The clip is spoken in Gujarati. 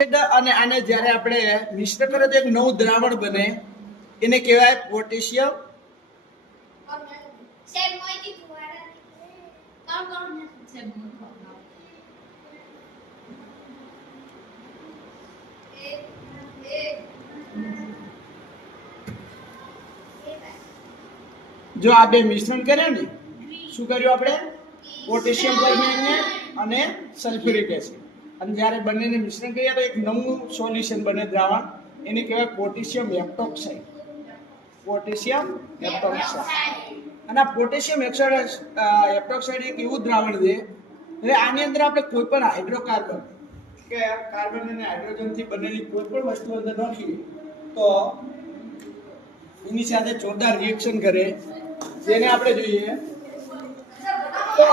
અને આને જ્યારે આપણે મિશ્ર કરે તો એક નવું દ્રાવણ બને, એને કહેવાય પોટેશિયમ જો આ બે મિશ્રણ કર્યા ને, શું કર્યું આપણે? પોટેશિયમ પરમેંગનેટ અને સલ્ફ્યુરિક એસિડ. અને જ્યારે બંનેને મિશ્રણ કરીએ તો એક નવું સોલ્યુશન બને દ્રાવણ, એને કહેવાય પોટેશિયમ એપ્ટોક્સાઇડ. પોટેશિયમ એપ્ટોક્સાઇડ. અને આ પોટેશિયમ એપ્ટોક્સાઇડ એક એવું દ્રાવણ છે, હવે આની અંદર આપણે કોઈ પણ હાઇડ્રોકાર્બન કે કાર્બન અને હાઇડ્રોજન થી બનેલી કોઈ પણ વસ્તુ અંદર નાખીએ તો એની સાથે જોરદાર રિએક્શન કરે, જેને આપણે જોઈએ તો